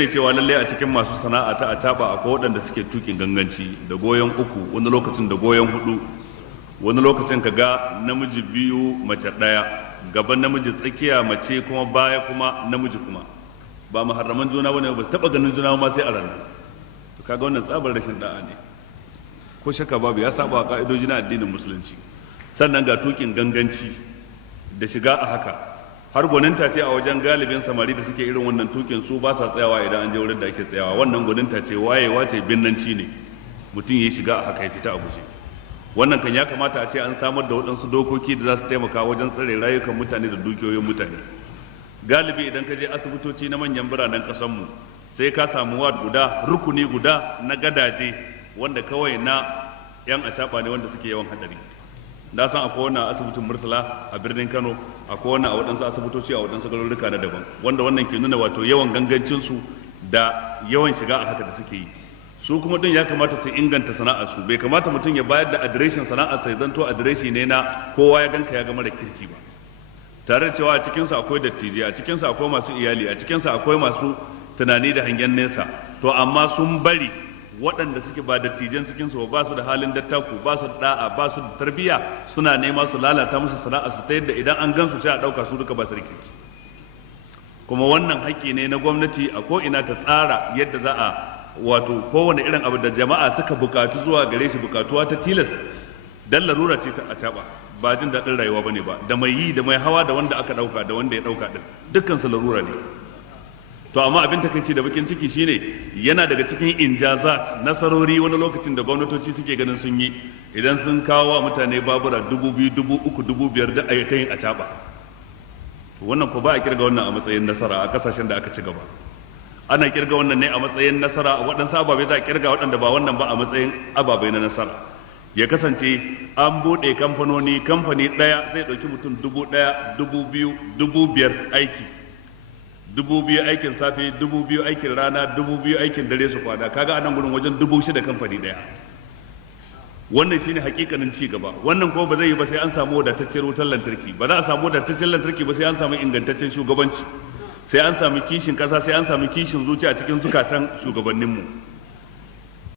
ne cewa lallai a cikin masu sana'a ta acaba akwai waɗanda suke tukin ganganci da goyon uku, wani lokacin da goyon hudu, wani lokacin ka ga namiji biyu mace ɗaya, gaban namiji tsakiya mace kuma baya kuma namiji kuma ba muharraman juna bane, ba su taɓa ganin juna ma sai a ranar. To kaga wannan tsabar rashin da'a ne, ko shakka babu ya saba wa ka'idoji na addinin musulunci. Sannan ga tukin ganganci da shiga a haka, har gwaninta ce a wajen galibin samari da suke irin wannan tukin, su ba sa tsayawa idan an je wurin da ake tsayawa. Wannan gwaninta ce, wayewa ce, binnanci ne, mutum ya shiga a haka ya fita a guje. Wannan kan ya kamata a ce an samar da waɗansu dokoki da za su taimaka wajen tsare rayukan mutane da dukiyoyin mutane. Galibi idan ka je asibitoci na manyan biranen ƙasarmu sai ka samu ward guda, rukuni guda na gadaje wanda kawai na 'yan acaɓa ne wanda suke yawan hadari. Na san akwai wannan asibitin Murtala a birnin Kano, akwai wannan a waɗansu asibitoci a waɗansu garuruka na daban, wanda wannan ke nuna wato yawan gangancinsu da yawan shiga a haka da suke yi. Su kuma din ya kamata su inganta sana'arsu, bai kamata mutum ya bayar da adireshin sana'arsa ya zanto adireshi ne na kowa ya ganka ya ga mara kirki ba. Tare da cewa a cikinsu akwai dattijai, a cikinsu akwai masu iyali, a cikinsu akwai masu tunani da hangen nesa, to amma sun bari waɗanda suke ba dattijan cikinsu ba su da halin dattaku, ba su da da'a, ba su da tarbiyya, suna nema su lalata musu sana'arsu ta yadda idan an gansu sai a ɗauka su duka ba su rikici. Kuma wannan haƙƙi ne na gwamnati a ko'ina ta tsara yadda za a wato kowane irin abu da jama'a suka buƙatu zuwa gare shi, buƙatuwa ta tilas, dan larura ce ta acaɓa, ba jin daɗin rayuwa bane ba, da mai yi da mai hawa da wanda aka ɗauka da wanda ya ɗauka ɗin, dukkan su larura ne. To amma abin takaici da bakin ciki shine yana daga cikin injazat, nasarori wani lokacin da gwamnatoci suke ganin sun yi, idan sun kawo wa mutane babura 2,000, 3,000, 5,000 da ayyatayin a caɓa. Wannan ko ba a kirga wannan a matsayin nasara a kasashen da aka ci gaba. Ana kirga wannan ne a matsayin nasara a waɗansu ababai, za a kirga waɗanda ba wannan ba a matsayin ababai na nasara. Ya kasance an buɗe kamfanoni, kamfani ɗaya zai ɗauki mutum 1,000, 2,000, 5,000 aiki. 2,000 aikin safe, 2,000 aikin rana, 2,000 aikin dare su kwana, kaga anan gurin wajen 6,000 kamfani daya. Wannan shine hakikanin ci gaba. Wannan kuma ba zai yi ba sai an samu wadataccen wutar lantarki, ba za a samu wadataccen lantarki ba sai an samu ingantaccen shugabanci, sai an samu kishin kasa, sai an samu kishin zuciya a cikin zukatan shugabanninmu.